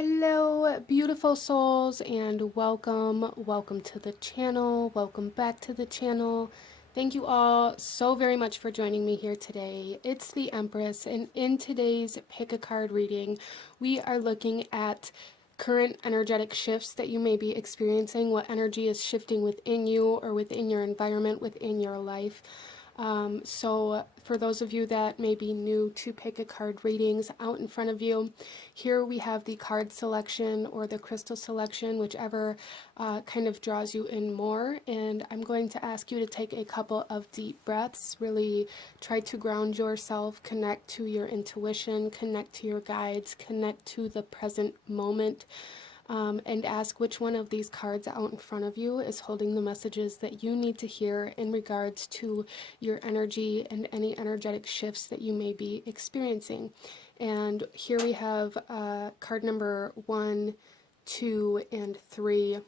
Hello, beautiful souls, and welcome to the channel. Welcome back to the channel. Thank you all so very much for joining me here today. It's the Empress, and in today's Pick a Card reading, we are looking at current energetic shifts that you may be experiencing, what energy is shifting within you or within your environment, within your life. So for those of you that may be new to Pick a Card readings, out in front of you, here we have the card selection or the crystal selection, whichever kind of draws you in more. And I'm going to ask you to take a couple of deep breaths, really try to ground yourself, connect to your intuition, connect to your guides, connect to the present moment. And ask which one of these cards out in front of you is holding the messages that you need to hear in regards to your energy and any energetic shifts that you may be experiencing. And here we have card number 1, 2, and 3.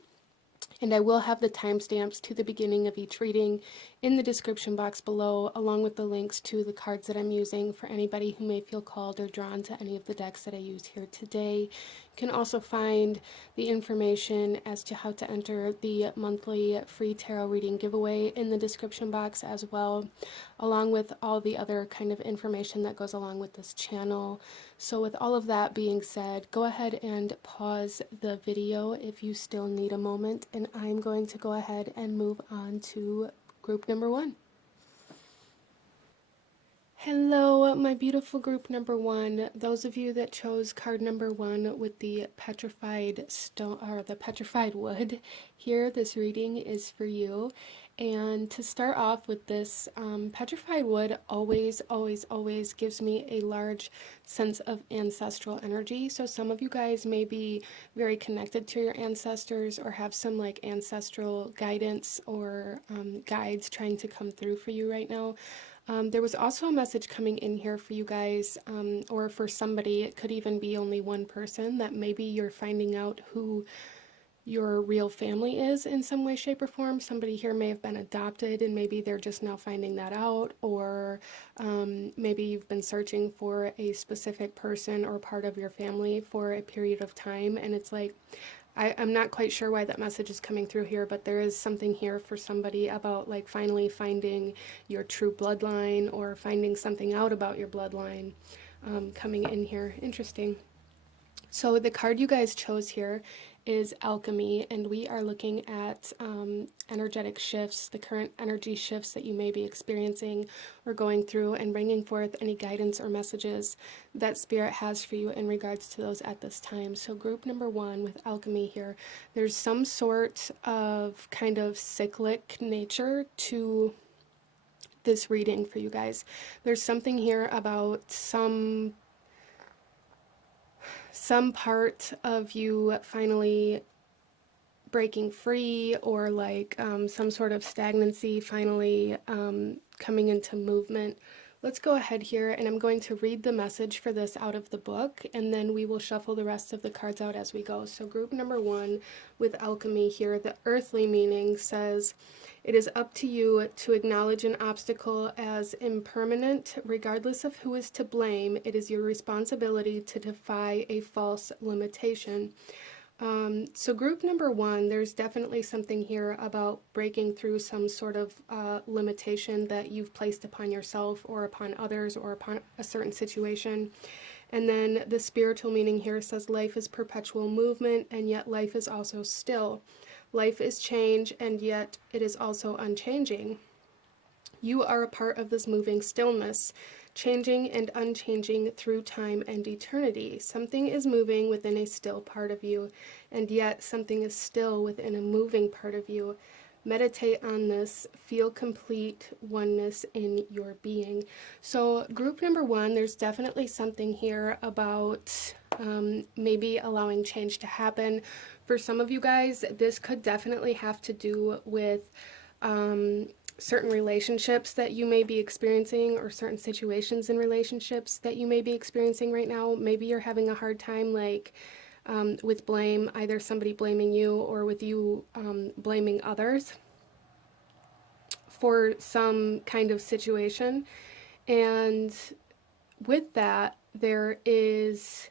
And I will have the timestamps to the beginning of each reading in the description box below, along with the links to the cards that I'm using for anybody who may feel called or drawn to any of the decks that I use here today. You can also find the information as to how to enter the monthly free tarot reading giveaway in the description box as well, along with all the other kind of information that goes along with this channel. So with all of that being said, go ahead and pause the video if you still need a moment, and I'm going to go ahead and move on to group number 1. Hello, my beautiful group number 1. Those of you that chose card number 1 with the petrified stone or the petrified wood, here this reading is for you. And to start off with this, petrified wood always gives me a large sense of ancestral energy. So some of you guys may be very connected to your ancestors or have some like ancestral guidance or guides trying to come through for you right now. There was also a message coming in here for you guys, or for somebody. It could even be only one person, that maybe you're finding out who your real family is in some way, shape, or form. Somebody here may have been adopted and maybe they're just now finding that out, or maybe you've been searching for a specific person or part of your family for a period of time, and it's like, I'm not quite sure why that message is coming through here, but there is something here for somebody about like finally finding your true bloodline or finding something out about your bloodline coming in here. Interesting. So the card you guys chose here is Alchemy, and we are looking at energetic shifts, the current energy shifts that you may be experiencing or going through, and bringing forth any guidance or messages that Spirit has for you in regards to those at this time. So group number 1 with Alchemy here, there's some sort of kind of cyclic nature to this reading for you guys. There's something here about some part of you finally breaking free, or like some sort of stagnancy finally coming into movement. Let's go ahead here, and I'm going to read the message for this out of the book, and then we will shuffle the rest of the cards out as we go. So group number 1 with Alchemy here, the earthly meaning says, it is up to you to acknowledge an obstacle as impermanent. Regardless of who is to blame, it is your responsibility to defy a false limitation. So group number 1, there's definitely something here about breaking through some sort of limitation that you've placed upon yourself or upon others or upon a certain situation. And then the spiritual meaning here says life is perpetual movement, and yet life is also still. Life is change, and yet it is also unchanging. You are a part of this moving stillness, changing and unchanging through time and eternity. Something is moving within a still part of you, and yet something is still within a moving part of you. Meditate on this. Feel complete oneness in your being. So group number 1, there's definitely something here about maybe allowing change to happen. For some of you guys, this could definitely have to do with certain relationships that you may be experiencing, or certain situations in relationships that you may be experiencing right now. Maybe you're having a hard time like with blame, either somebody blaming you or with you blaming others for some kind of situation. And with that, there is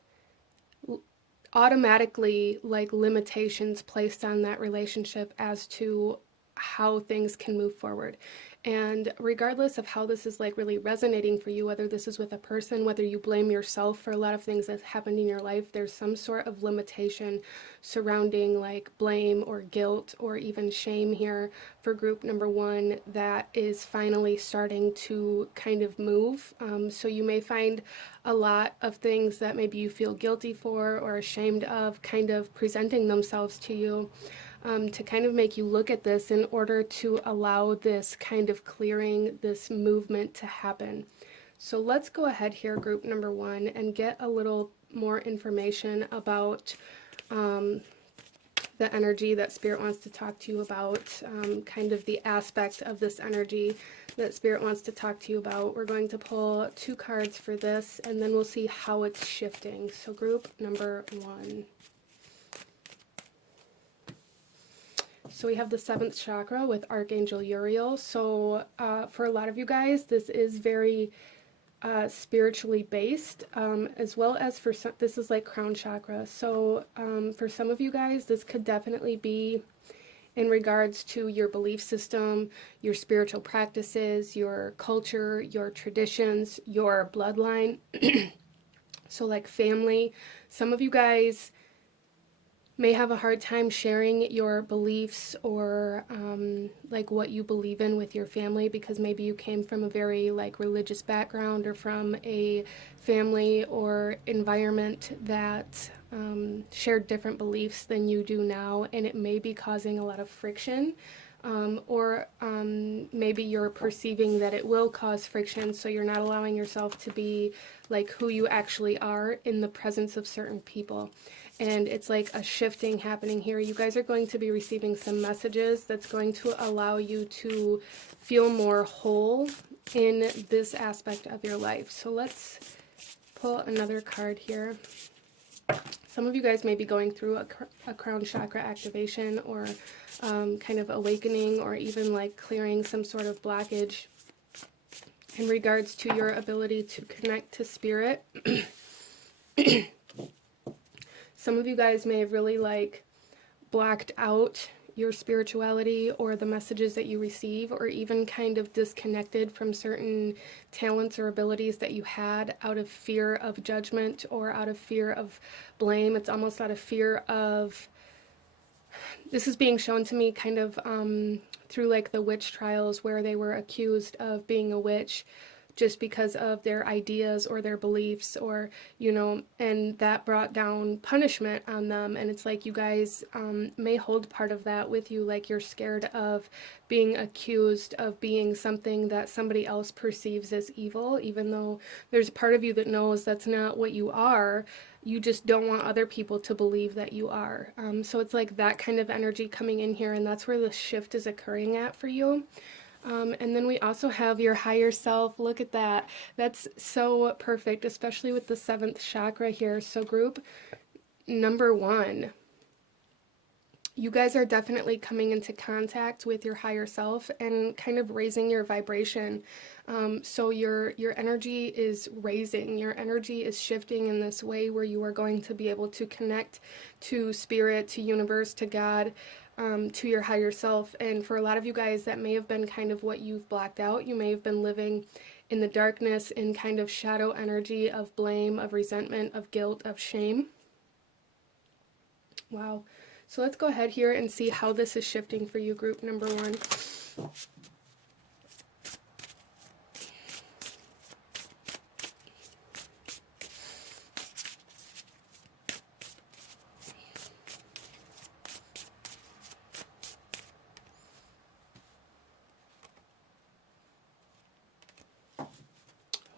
automatically like limitations placed on that relationship as to how things can move forward. And regardless of how this is like really resonating for you, whether this is with a person, whether you blame yourself for a lot of things that happened in your life, there's some sort of limitation surrounding like blame or guilt or even shame here for group number one that is finally starting to kind of move. So you may find a lot of things that maybe you feel guilty for or ashamed of kind of presenting themselves to you, to kind of make you look at this in order to allow this kind of clearing, this movement to happen. So let's go ahead here, group number one, and get a little more information about the energy that Spirit wants to talk to you about, kind of the aspect of this energy that Spirit wants to talk to you about. We're going to pull 2 cards for this, and then we'll see how it's shifting. So group number one. So we have the 7th chakra with Archangel Uriel. So for a lot of you guys, this is very spiritually based, as well as for some, this is like crown chakra. So for some of you guys, this could definitely be in regards to your belief system, your spiritual practices, your culture, your traditions, your bloodline. So like family. Some of you guys may have a hard time sharing your beliefs or like what you believe in with your family, because maybe you came from a very like religious background or from a family or environment that shared different beliefs than you do now, and it may be causing a lot of friction. Or maybe you're perceiving that it will cause friction, so you're not allowing yourself to be like who you actually are in the presence of certain people. And it's like a shifting happening here. You guys are going to be receiving some messages that's going to allow you to feel more whole in this aspect of your life. So let's pull another card here. Some of you guys may be going through a crown chakra activation or kind of awakening, or even like clearing some sort of blockage in regards to your ability to connect to spirit. Some of you guys may have really like blocked out your spirituality or the messages that you receive, or even kind of disconnected from certain talents or abilities that you had out of fear of judgment or out of fear of blame. It's almost out of fear of, this is being shown to me kind of through like the witch trials, where they were accused of being a witch just because of their ideas or their beliefs, or, you know, and that brought down punishment on them. And it's like you guys may hold part of that with you, like you're scared of being accused of being something that somebody else perceives as evil, even though there's a part of you that knows that's not what you are. You just don't want other people to believe that you are. So it's like that kind of energy coming in here, and that's where the shift is occurring at for you. And then we also have your higher self. Look at that. That's so perfect, especially with the 7th chakra here. So group number one, you guys are definitely coming into contact with your higher self and kind of raising your vibration. So your energy is raising, your energy is shifting in this way where you are going to be able to connect to spirit, to universe, to God, to your higher self. And for a lot of you guys, that may have been kind of what you've blocked out. You may have been living in the darkness, in kind of shadow energy of blame, of resentment, of guilt, of shame. Wow. So let's go ahead here and see how this is shifting for you, group number one.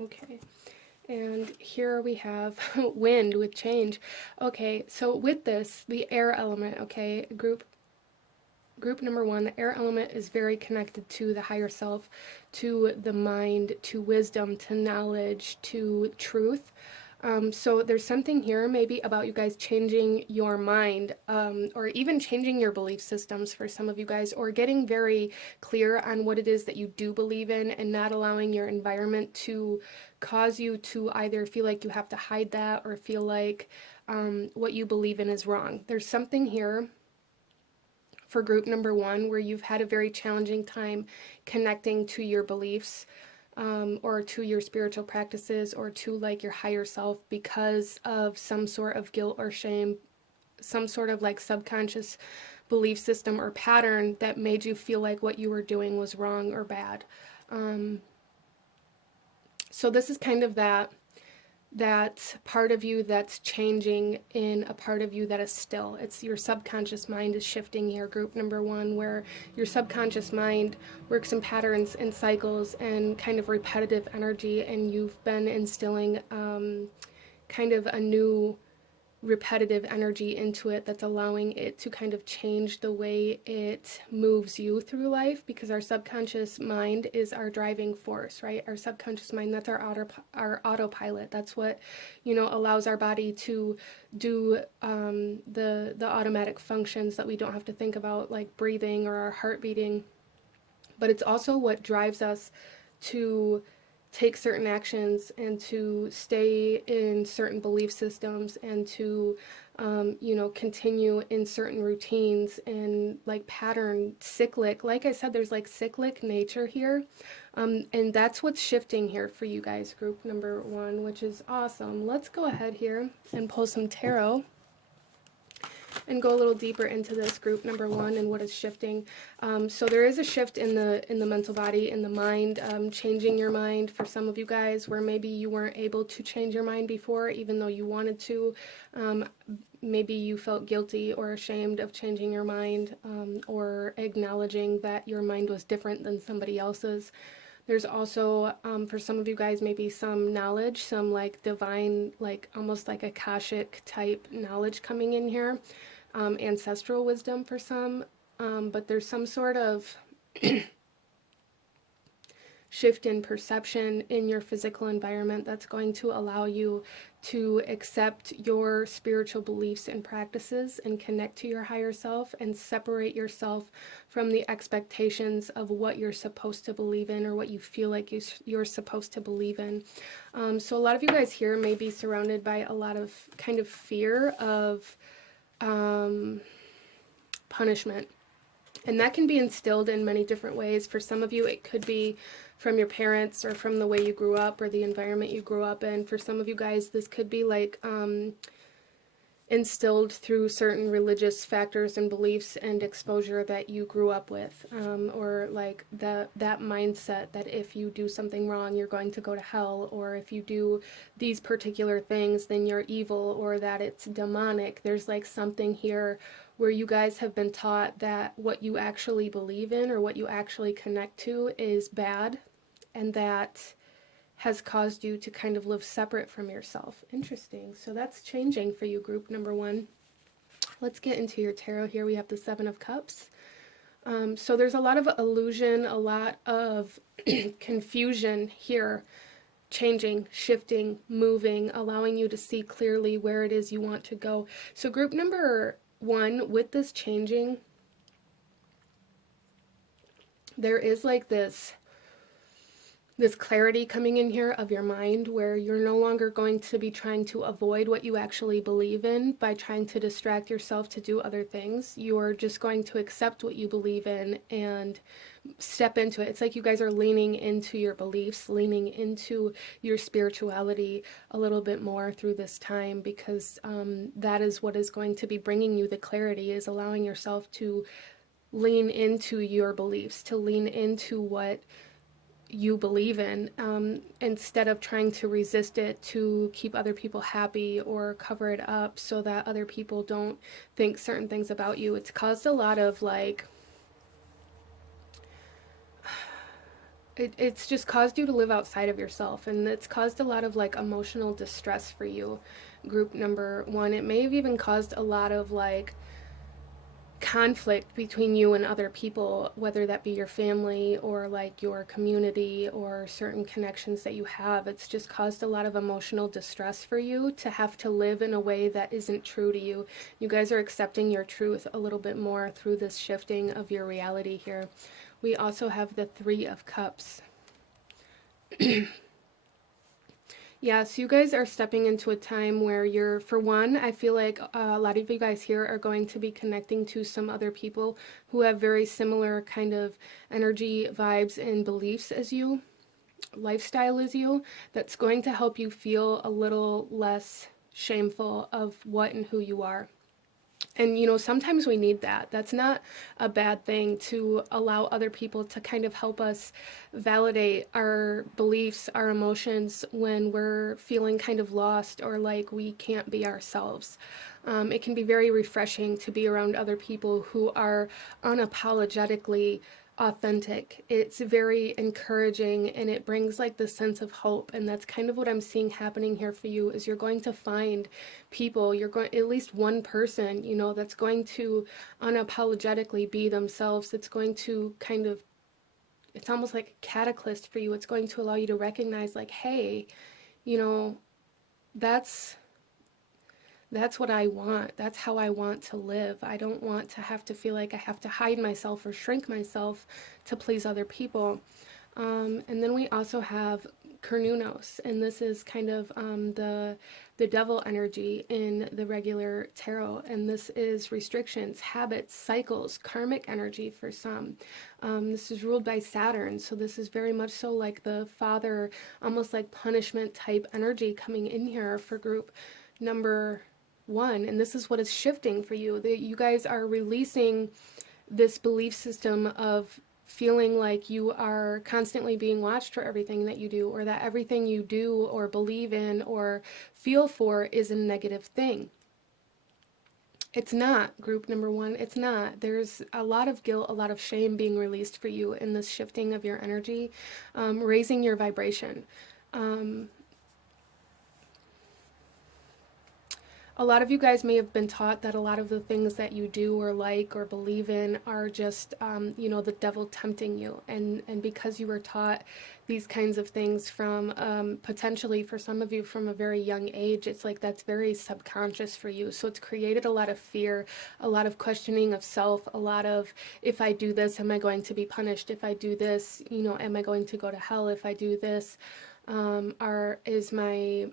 Okay, and here we have wind with change. Okay, so with this, the air element, okay, group number one, the air element is very connected to the higher self, to the mind, to wisdom, to knowledge, to truth. So there's something here maybe about you guys changing your mind, or even changing your belief systems for some of you guys, or getting very clear on what it is that you do believe in and not allowing your environment to cause you to either feel like you have to hide that or feel like what you believe in is wrong. There's something here for group number one where you've had a very challenging time connecting to your beliefs, or to your spiritual practices, or to like your higher self because of some sort of guilt or shame, some sort of like subconscious belief system or pattern that made you feel like what you were doing was wrong or bad. So this is kind of that part of you that's changing in a part of you that is still. It's your subconscious mind is shifting here, group number one, where your subconscious mind works in patterns and cycles and kind of repetitive energy, and you've been instilling kind of a new repetitive energy into it that's allowing it to kind of change the way it moves you through life, because our subconscious mind is our driving force, right? Our subconscious mind, that's our autopilot. That's what, allows our body to do the automatic functions that we don't have to think about, like breathing or our heart beating. But it's also what drives us to take certain actions and to stay in certain belief systems and to continue in certain routines and like pattern cyclic, like I said, there's like cyclic nature here, and that's what's shifting here for you guys, group number one, which is awesome. Let's go ahead here and pull some tarot and go a little deeper into this group number one and what is shifting. So there is a shift in the mental body, in the mind, changing your mind for some of you guys, where maybe you weren't able to change your mind before, even though you wanted to. Maybe you felt guilty or ashamed of changing your mind, or acknowledging that your mind was different than somebody else's. There's also, for some of you guys, maybe some knowledge, some like divine, like almost like Akashic type knowledge coming in here, ancestral wisdom for some, but there's some sort of shift in perception in your physical environment that's going to allow you to accept your spiritual beliefs and practices and connect to your higher self and separate yourself from the expectations of what you're supposed to believe in or what you feel like you're supposed to believe in. So a lot of you guys here may be surrounded by a lot of kind of fear of punishment. And that can be instilled in many different ways. For some of you, it could be from your parents or from the way you grew up or the environment you grew up in. For some of you guys, this could be like instilled through certain religious factors and beliefs and exposure that you grew up with, or like that mindset that if you do something wrong, you're going to go to hell, or if you do these particular things, then you're evil, or that it's demonic. There's like something here where you guys have been taught that what you actually believe in or what you actually connect to is bad, and that has caused you to kind of live separate from yourself. Interesting. So that's changing for you, group number one. Let's get into your tarot here. We have the Seven of Cups. So there's a lot of illusion, a lot of confusion here, changing, shifting, moving, allowing you to see clearly where it is you want to go. So group number one, with this changing, there is like this clarity coming in here of your mind, where you're no longer going to be trying to avoid what you actually believe in by trying to distract yourself to do other things. You're just going to accept what you believe in and step into it. It's like you guys are leaning into your beliefs, leaning into your spirituality a little bit more through this time, because that is what is going to be bringing you the clarity, is allowing yourself to lean into your beliefs, to lean into what you believe in, instead of trying to resist it to keep other people happy or cover it up so that other people don't think certain things about you. It's caused a lot of like, it's just caused you to live outside of yourself, and it's caused a lot of like emotional distress for you, group number one. It may have even caused a lot of like conflict between you and other people, whether that be your family or like your community or certain connections that you have. It's just caused a lot of emotional distress for you to have to live in a way that isn't true to you. You guys are accepting your truth a little bit more through this shifting of your reality here. We also have the Three of Cups. Yeah, so you guys are stepping into a time where you're, for one, I feel like a lot of you guys here are going to be connecting to some other people who have very similar kind of energy, vibes, and beliefs as you, lifestyle as you, that's going to help you feel a little less shameful of what and who you are. And, you know, sometimes we need that. That's not a bad thing, to allow other people to kind of help us validate our beliefs, our emotions when we're feeling kind of lost or like we can't be ourselves. It can be very refreshing to be around other people who are unapologetically authentic. It's very encouraging, and it brings like the sense of hope. And that's kind of what I'm seeing happening here for you, is you're going to find people, you're going, at least one person, you know, that's going to unapologetically be themselves. It's going to kind of, it's almost like a catalyst for you. It's going to allow you to recognize like, hey, you know, that's what I want. That's how I want to live. I don't want to have to feel like I have to hide myself or shrink myself to please other people. And then we also have Kernunos, and this is kind of the devil energy in the regular tarot, and this is restrictions, habits, cycles, karmic energy for some. This is ruled by Saturn, so this is very much so like the father, almost like punishment type energy coming in here for group number one. And this is what is shifting for you, that you guys are releasing this belief system of feeling like you are constantly being watched for everything that you do, or that everything you do or believe in or feel for is a negative thing. It's not, group number one. It's not. There's a lot of guilt, a lot of shame being released for you in this shifting of your energy, raising your vibration. A lot of you guys may have been taught that a lot of the things that you do or like or believe in are just, you know, the devil tempting you. And because you were taught these kinds of things from, potentially for some of you from a very young age, it's like that's very subconscious for you. So it's created a lot of fear, a lot of questioning of self, a lot of, if I do this, am I going to be punished? If I do this, you know, am I going to go to hell? If I do this, is my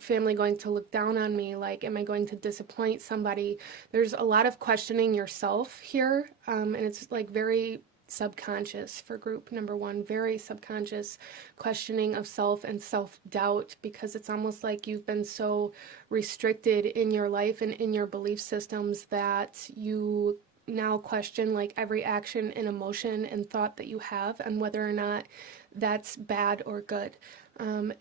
family going to look down on me? Like, am I going to disappoint somebody? There's a lot of questioning yourself here, and it's like very subconscious for group number one, very subconscious questioning of self and self-doubt, because it's almost like you've been so restricted in your life and in your belief systems that you now question like every action and emotion and thought that you have, and whether or not that's bad or good.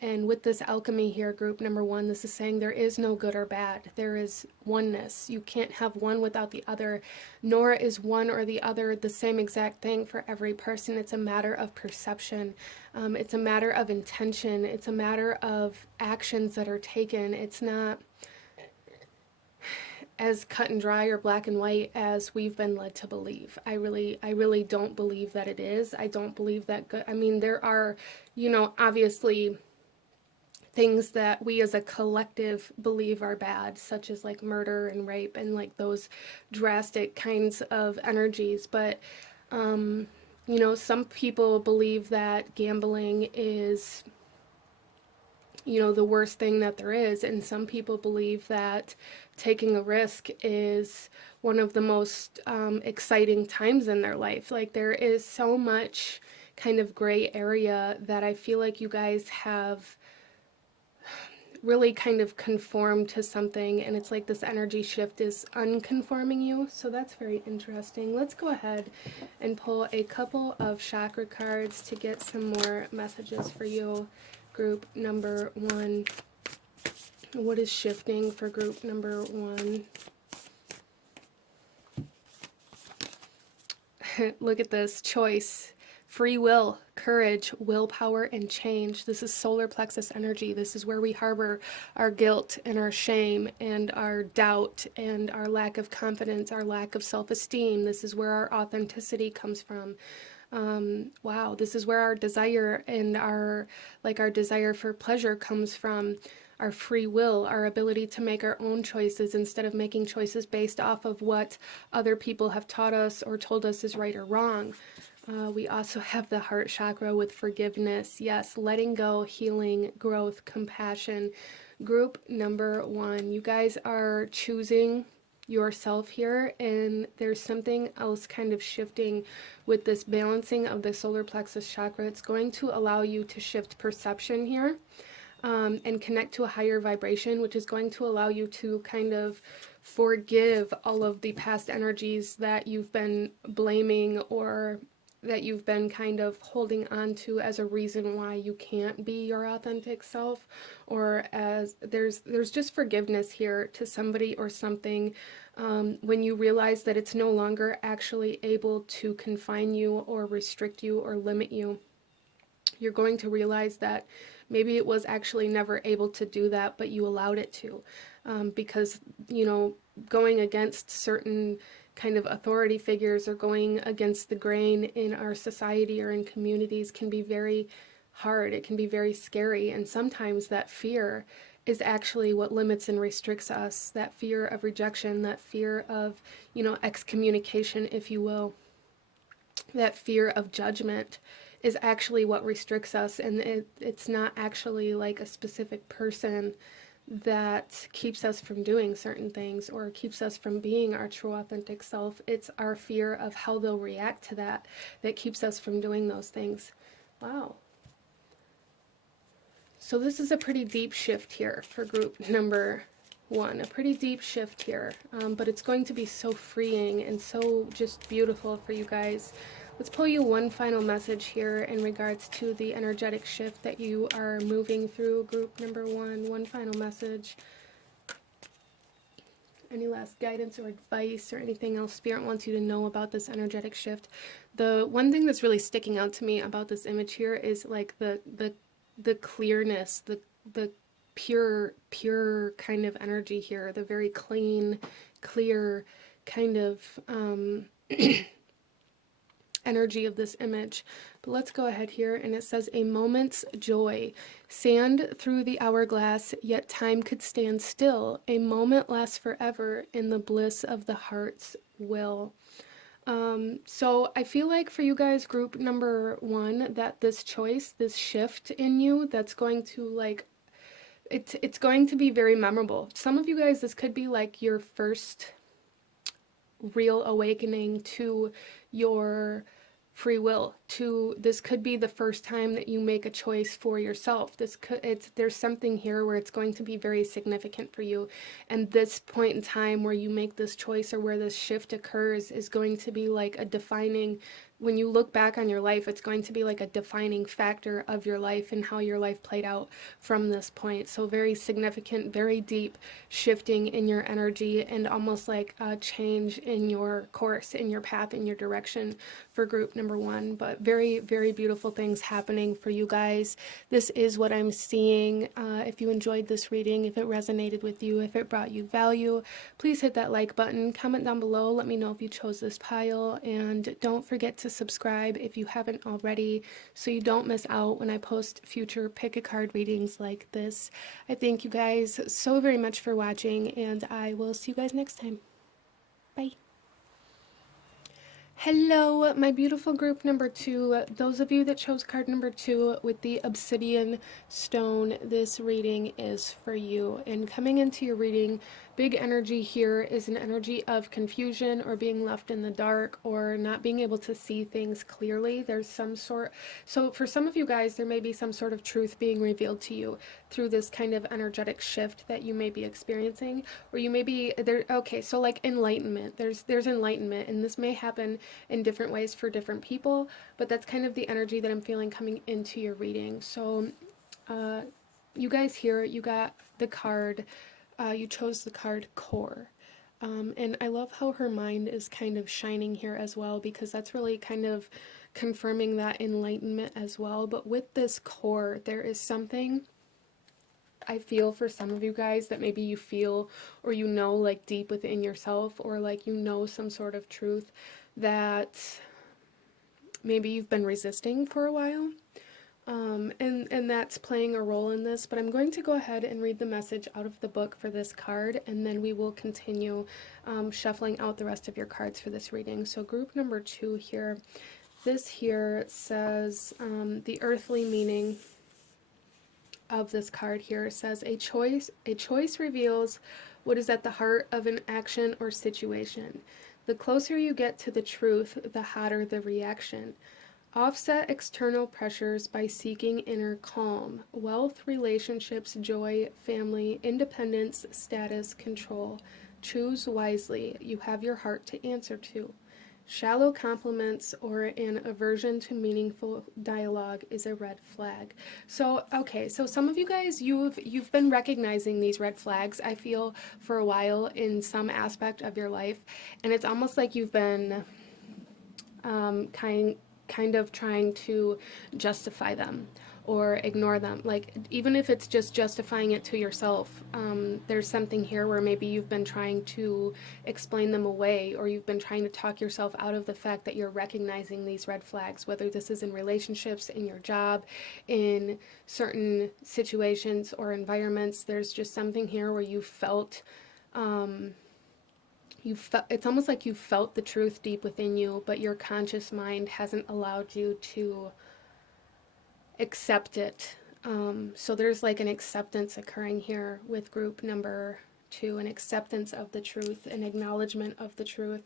And with this alchemy here, group number one, this is saying there is no good or bad. There is oneness. You can't have one without the other, nor is one or the other the same exact thing for every person. It's a matter of perception. It's a matter of intention. It's a matter of actions that are taken. It's not as cut and dry or black and white as we've been led to believe. I really don't believe that it is. I don't believe that good. I mean, there are, you know, obviously things that we as a collective believe are bad, such as like murder and rape and like those drastic kinds of energies. But, you know, some people believe that gambling is, you know, the worst thing that there is, and some people believe that taking a risk is one of the most exciting times in their life. Like, there is so much kind of gray area that I feel like you guys have really kind of conformed to something, and it's like this energy shift is unconforming you. So that's very interesting. Let's go ahead and pull a couple of chakra cards to get some more messages for you, group number one. What is shifting for group number one? Look at this. Choice. free will, courage, willpower, and change. This is solar plexus energy. This is where we harbor our guilt and our shame and our doubt and our lack of confidence, our lack of self-esteem. This is where our authenticity comes from. Wow, this is where our desire and our desire for pleasure comes from. Our free will, our ability to make our own choices instead of making choices based off of what other people have taught us or told us is right or wrong. We also have the heart chakra with forgiveness. Yes, letting go, healing, growth, compassion. Group number 1, you guys are choosing yourself here, and there's something else kind of shifting with this balancing of the solar plexus chakra. It's going to allow you to shift perception here, and connect to a higher vibration, which is going to allow you to kind of forgive all of the past energies that you've been blaming or that you've been kind of holding on to as a reason why you can't be your authentic self, or as there's just forgiveness here to somebody or something, when you realize that it's no longer actually able to confine you or restrict you or limit you. You're going to realize that maybe it was actually never able to do that, but you allowed it to, because, you know, going against certain kind of authority figures or going against the grain in our society or in communities can be very hard. It can be very scary, and sometimes that fear is actually what limits and restricts us. That fear of rejection, that fear of, you know, excommunication, if you will, that fear of judgment is actually what restricts us, and it's not actually like a specific person that keeps us from doing certain things or keeps us from being our true authentic self. It's our fear of how they'll react to that that keeps us from doing those things. Wow. So this is a pretty deep shift here for group number 1, a pretty deep shift here, but it's going to be so freeing and so just beautiful for you guys. Let's pull you one final message here in regards to the energetic shift that you are moving through, group number 1. One final message. Any last guidance or advice or anything else Spirit wants you to know about this energetic shift? The one thing that's really sticking out to me about this image here is like the clearness, the pure kind of energy here, the very clean, clear kind of energy of this image. But let's go ahead here, and it says, a moment's joy, sand through the hourglass, yet time could stand still. A moment lasts forever in the bliss of the heart's will. So I feel like for you guys, group number 1, that this choice, this shift in you, that's going to like, it's going to be very memorable. Some of you guys, this could be like your first real awakening to your free will. This could be the first time that you make a choice for yourself. There's something here where it's going to be very significant for you, and this point in time where you make this choice or where this shift occurs is going to be like a defining, when you look back on your life, it's going to be like a defining factor of your life and how your life played out from this point. So very significant, very deep shifting in your energy, and almost like a change in your course, in your path, in your direction for group number 1. But very, very beautiful things happening for you guys. This is what I'm seeing. If you enjoyed this reading, if it resonated with you, if it brought you value, please hit that like button, comment down below, let me know if you chose this pile, and don't forget to subscribe if you haven't already so you don't miss out when I post future pick a card readings like this. I thank you guys so very much for watching, and I will see you guys next time. Bye. Hello, my beautiful group number 2. Those of you that chose card number 2 with the obsidian stone, this reading is for you. And coming into your reading, big energy here is an energy of confusion or being left in the dark or not being able to see things clearly. There's some sort, so for some of you guys, there may be some sort of truth being revealed to you through this kind of energetic shift that you may be experiencing, or you may be there. Okay, so like enlightenment, there's enlightenment, and this may happen in different ways for different people, but that's kind of the energy that I'm feeling coming into your reading. So you guys here, you got the card, you chose the card core. And I love how her mind is kind of shining here as well, because that's really kind of confirming that enlightenment as well. But with this core, there is something I feel for some of you guys that maybe you feel or you know like deep within yourself, or like you know some sort of truth that maybe you've been resisting for a while. And that's playing a role in this, but I'm going to go ahead and read the message out of the book for this card, and then we will continue shuffling out the rest of your cards for this reading. So group number 2 here, this here says the earthly meaning of this card here says a choice reveals what is at the heart of an action or situation. The closer you get to the truth, the hotter the reaction. Offset external pressures by seeking inner calm. Wealth, relationships, joy, family, independence, status, control. Choose wisely. You have your heart to answer to. Shallow compliments or an aversion to meaningful dialogue is a red flag. So, okay, so some of you guys, you've been recognizing these red flags, I feel, for a while in some aspect of your life, and it's almost like you've been kind of trying to justify them or ignore them. Like, even if it's just justifying it to yourself, there's something here where maybe you've been trying to explain them away, or you've been trying to talk yourself out of the fact that you're recognizing these red flags, whether this is in relationships, in your job, in certain situations or environments. There's just something here where you felt it's almost like you felt the truth deep within you, but your conscious mind hasn't allowed you to accept it. So there's like an acceptance occurring here with group number 2, an acceptance of the truth, an acknowledgement of the truth.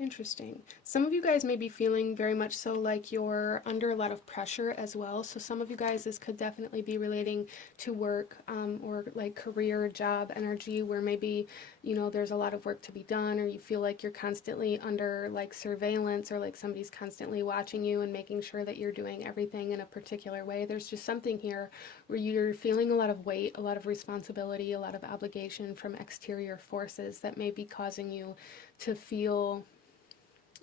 Interesting. Some of you guys may be feeling very much so like you're under a lot of pressure as well. So some of you guys, this could definitely be relating to work or like career, job, energy, where maybe, you know, there's a lot of work to be done, or you feel like you're constantly under like surveillance, or like somebody's constantly watching you and making sure that you're doing everything in a particular way. There's just something here where you're feeling a lot of weight, a lot of responsibility, a lot of obligation from exterior forces that may be causing you to feel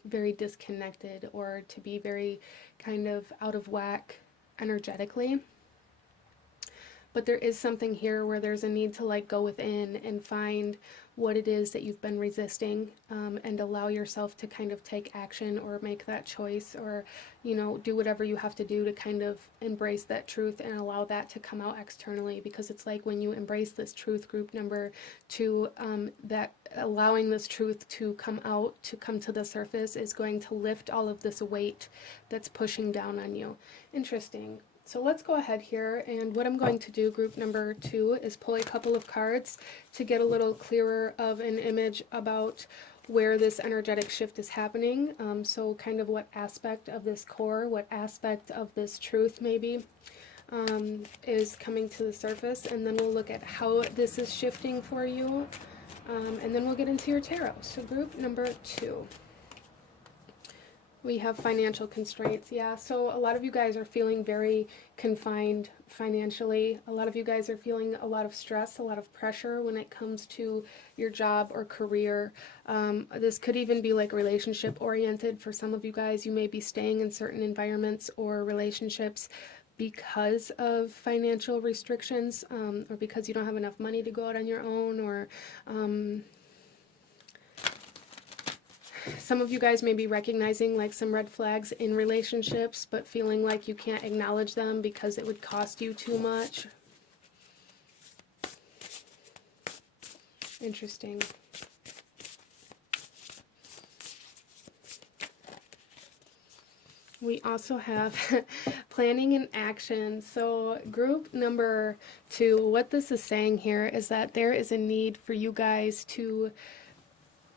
very disconnected, or to be very kind of out of whack energetically. But there is something here where there's a need to like go within and find what it is that you've been resisting, and allow yourself to kind of take action or make that choice, or, you know, do whatever you have to do to kind of embrace that truth and allow that to come out externally. Because it's like when you embrace this truth, group number 2, that allowing this truth to come out, to come to the surface, is going to lift all of this weight that's pushing down on you. Interesting. So let's go ahead here, and what I'm going to do, group number 2, is pull a couple of cards to get a little clearer of an image about where this energetic shift is happening. So kind of what aspect of this core, what aspect of this truth maybe is coming to the surface, and then we'll look at how this is shifting for you, and then we'll get into your tarot. So group number 2. We have financial constraints. Yeah, so a lot of you guys are feeling very confined financially. A lot of you guys are feeling a lot of stress, a lot of pressure when it comes to your job or career. This could even be like relationship oriented for some of you guys. You may be staying in certain environments or relationships because of financial restrictions, or because you don't have enough money to go out on your own, or some of you guys may be recognizing like some red flags in relationships, but feeling like you can't acknowledge them because it would cost you too much. Interesting. We also have planning and action. So group number 2, what this is saying here is that there is a need for you guys to,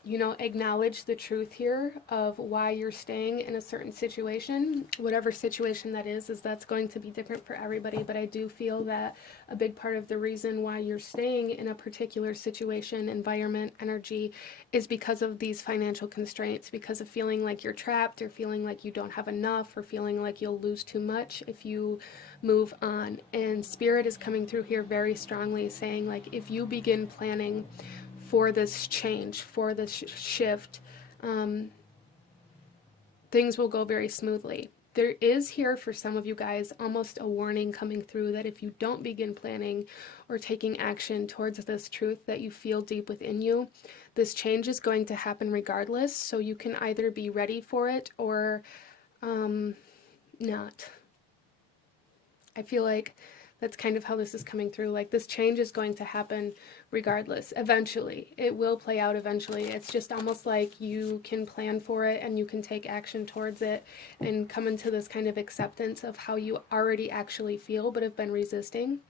you know, acknowledge the truth here of why you're staying in a certain situation. Whatever situation that is that's going to be different for everybody, but I do feel that a big part of the reason why you're staying in a particular situation, environment, energy, is because of these financial constraints, because of feeling like you're trapped, or feeling like you don't have enough, or feeling like you'll lose too much if you move on. And Spirit is coming through here very strongly, saying like, if you begin planning for this change, for this shift, things will go very smoothly. There is here for some of you guys almost a warning coming through that if you don't begin planning or taking action towards this truth that you feel deep within you, this change is going to happen regardless. So you can either be ready for it or not. I feel like that's kind of how this is coming through. Like, this change is going to happen regardless. Eventually. It will play out eventually. It's just almost like you can plan for it and you can take action towards it and come into this kind of acceptance of how you already actually feel but have been resisting.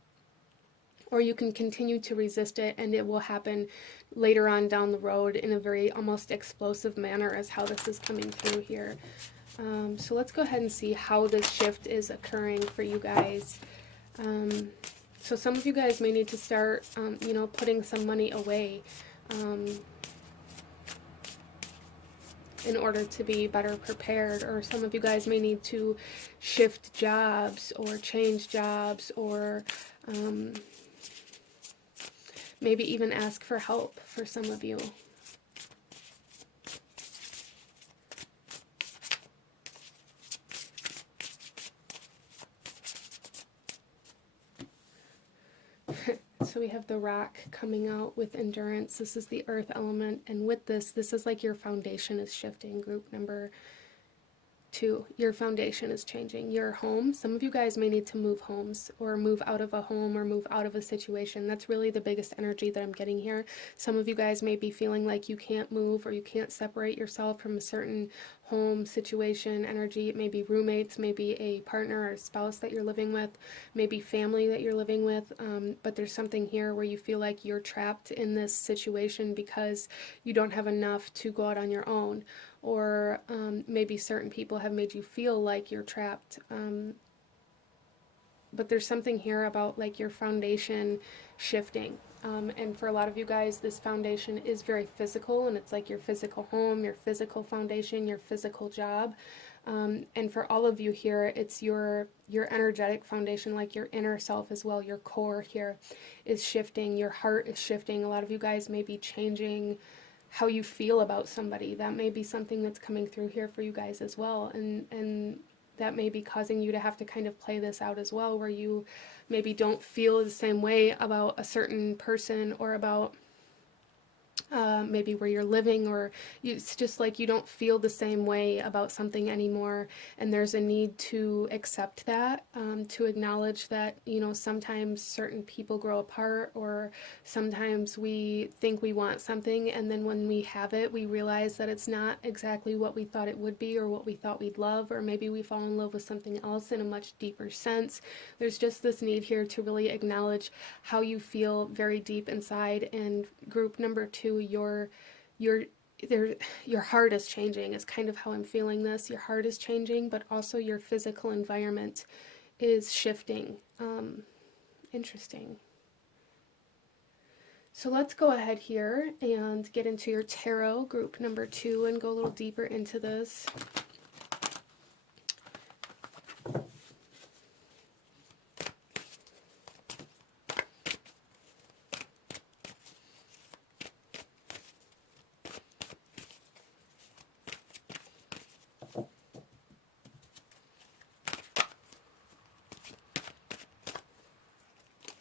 Or you can continue to resist it and it will happen later on down the road in a very almost explosive manner, as how this is coming through here. So let's go ahead and see how this shift is occurring for you guys. So some of you guys may need to start, putting some money away in order to be better prepared. Or some of you guys may need to shift jobs or change jobs, or maybe even ask for help for some of you. So we have the rock coming out with endurance. This is the earth element. And with this is like your foundation is shifting. Group number 2, your foundation is changing. Your home, some of you guys may need to move homes or move out of a home or move out of a situation. That's really the biggest energy that I'm getting here. Some of you guys may be feeling like you can't move or you can't separate yourself from a certain home situation energy. It may be roommates, maybe a partner or a spouse that you're living with, maybe family that you're living with, but there's something here where you feel like you're trapped in this situation because you don't have enough to go out on your own, or maybe certain people have made you feel like you're trapped. But there's something here about like your foundation shifting. And for a lot of you guys, this foundation is very physical, and it's like your physical home, your physical foundation, your physical job. And for all of you here, it's your energetic foundation, like your inner self as well. Your core here is shifting. Your heart is shifting. A lot of you guys may be changing how you feel about somebody. That may be something that's coming through here for you guys as well. And that may be causing you to have to kind of play this out as well, where you maybe don't feel the same way about a certain person, or about maybe where you're living, or it's just like you don't feel the same way about something anymore, and there's a need to accept that, to acknowledge that, sometimes certain people grow apart, or sometimes we think we want something, and then when we have it, we realize that it's not exactly what we thought it would be, or what we thought we'd love, or maybe we fall in love with something else in a much deeper sense. There's just this need here to really acknowledge how you feel very deep inside. And group number 2, your heart is changing, is kind of how I'm feeling this. Your heart is changing, but also your physical environment is shifting. Interesting. So let's go ahead here and get into your tarot, group number 2, and go a little deeper into this.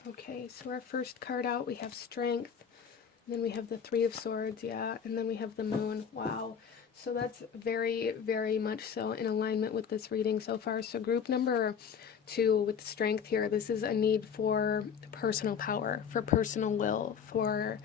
Okay, so our first card out, we have Strength, and then we have the 3 of Swords, yeah, and then we have the Moon. Wow. So that's very, very much so in alignment with this reading so far. So group number 2 with Strength here, this is a need for personal power, for personal will, for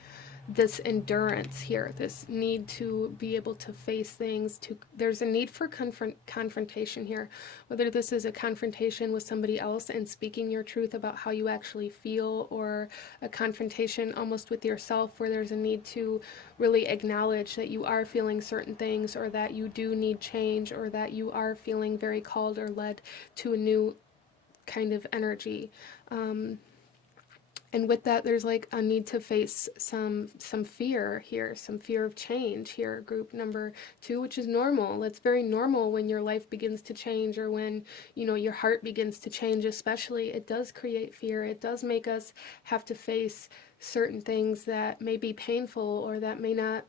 this endurance here, this need to be able to face things. There's a need for confrontation here, whether this is a confrontation with somebody else and speaking your truth about how you actually feel, or a confrontation almost with yourself, where there's a need to really acknowledge that you are feeling certain things, or that you do need change, or that you are feeling very called or led to a new kind of energy. And with that, there's like a need to face some fear here, some fear of change here, group number 2, which is normal. It's very normal when your life begins to change, or when, your heart begins to change especially. It does create fear. It does make us have to face certain things that may be painful, or that may not,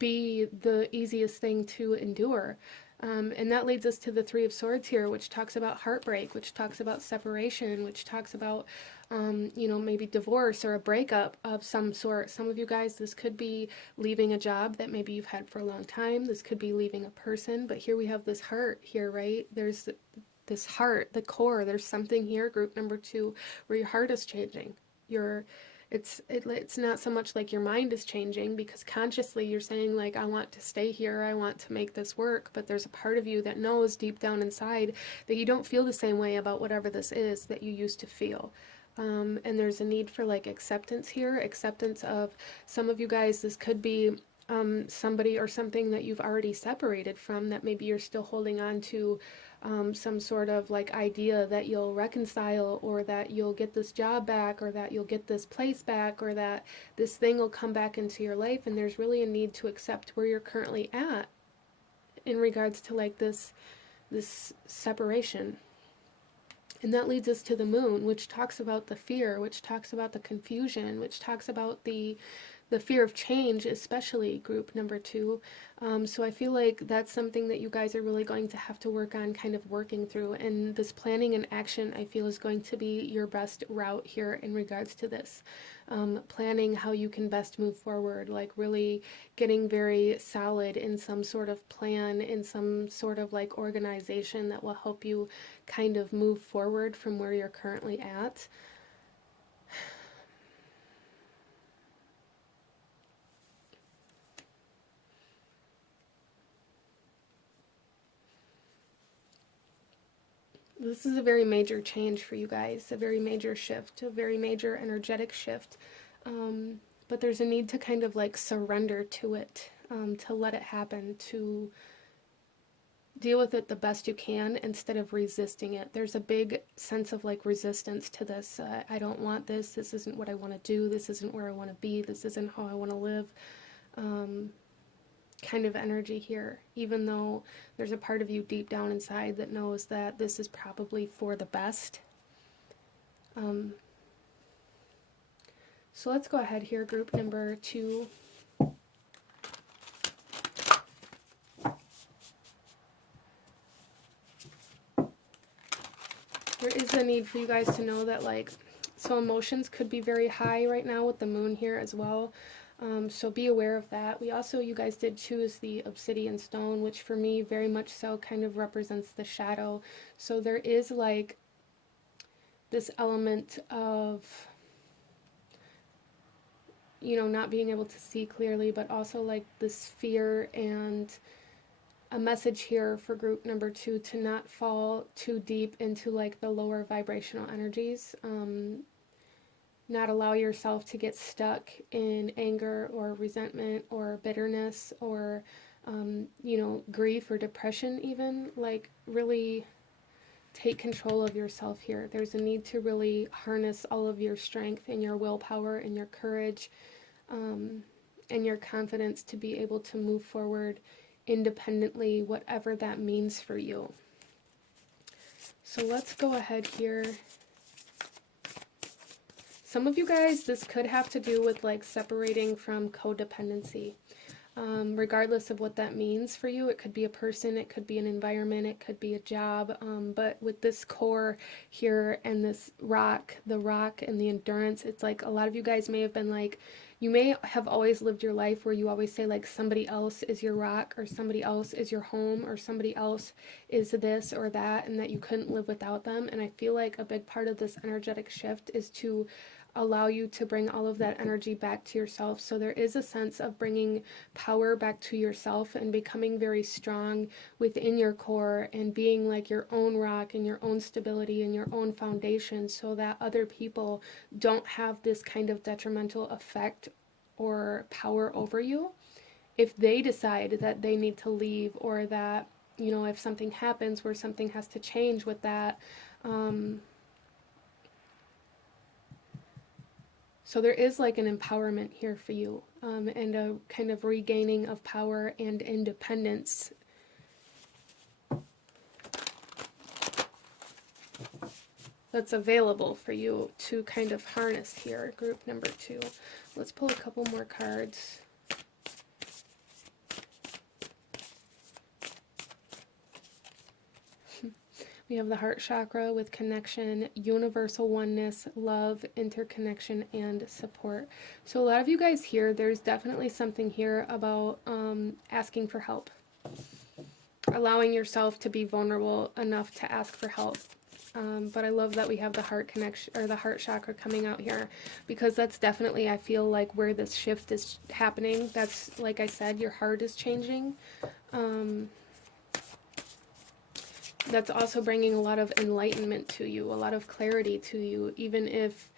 be the easiest thing to endure. And that leads us to the Three of Swords here, which talks about heartbreak, which talks about separation, which talks about, you know, maybe divorce or a breakup of some sort. Some of you guys, this could be leaving a job that maybe you've had for a long time. This could be leaving a person. But here we have this heart here, right? There's this heart, the core. There's something here, group number 2, where your heart is changing. It's not so much like your mind is changing, because consciously you're saying like, I want to stay here, I want to make this work, but there's a part of you that knows deep down inside that you don't feel the same way about whatever this is that you used to feel. And there's a need for like acceptance here, acceptance of some of you guys. This could be somebody or something that you've already separated from, that maybe you're still holding on to, some sort of like idea that you'll reconcile, or that you'll get this job back, or that you'll get this place back, or that this thing will come back into your life. And there's really a need to accept where you're currently at in regards to like this separation. And that leads us to the moon, which talks about the fear, which talks about the confusion, which talks about the fear of change, especially group number 2. So I feel like that's something that you guys are really going to have to work on, kind of working through. And this planning and action, I feel, is going to be your best route here in regards to this. Planning how you can best move forward, like really getting very solid in some sort of plan, in some sort of like organization that will help you kind of move forward from where you're currently at. This is a very major change for you guys, a very major shift, a very major energetic shift. But there's a need to kind of like surrender to it, to let it happen, to deal with it the best you can instead of resisting it. There's a big sense of like resistance to this. I don't want this. This isn't what I want to do. This isn't where I want to be. This isn't how I want to live. Kind of energy here, even though there's a part of you deep down inside that knows that this is probably for the best. So let's go ahead here, group number 2. There is a need for you guys to know that, like, so emotions could be very high right now with the moon here as well. So be aware of that. We also, you guys did choose the obsidian stone, which for me very much so kind of represents the shadow. So there is like this element of, you know, not being able to see clearly, but also like this fear, and a message here for group number 2 to not fall too deep into like the lower vibrational energies. Not allow yourself to get stuck in anger or resentment or bitterness or, you know, grief or depression even. Like, really take control of yourself here. There's a need to really harness all of your strength and your willpower and your courage, and your confidence to be able to move forward independently, whatever that means for you. So let's go ahead here. Some of you guys, this could have to do with like separating from codependency. Regardless of what that means for you, it could be a person, it could be an environment, it could be a job. But with this core here and this rock, the rock and the endurance, it's like a lot of you guys may have been like, you may have always lived your life where you always say like somebody else is your rock, or somebody else is your home, or somebody else is this or that, and that you couldn't live without them. And I feel like a big part of this energetic shift is to allow you to bring all of that energy back to yourself. So there is a sense of bringing power back to yourself and becoming very strong within your core and being like your own rock and your own stability and your own foundation, so that other people don't have this kind of detrimental effect or power over you if they decide that they need to leave, or that, you know, if something happens where something has to change with that. So there is like an empowerment here for you, and a kind of regaining of power and independence. That's available for you to kind of harness here, group number 2. Let's pull a couple more cards. We have the heart chakra with connection, universal oneness, love, interconnection, and support. So a lot of you guys here, there's definitely something here about asking for help. Allowing yourself to be vulnerable enough to ask for help. But I love that we have the heart connection, or the heart chakra coming out here, because that's definitely, I feel like, where this shift is happening. That's, like I said, your heart is changing. That's also bringing a lot of enlightenment to you, a lot of clarity to you. Even if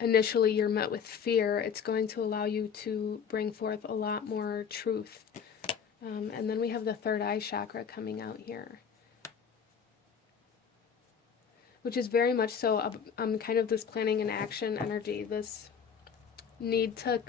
initially you're met with fear, it's going to allow you to bring forth a lot more truth. And then we have the third eye chakra coming out here, which is very much so kind of this planning and action energy, this need to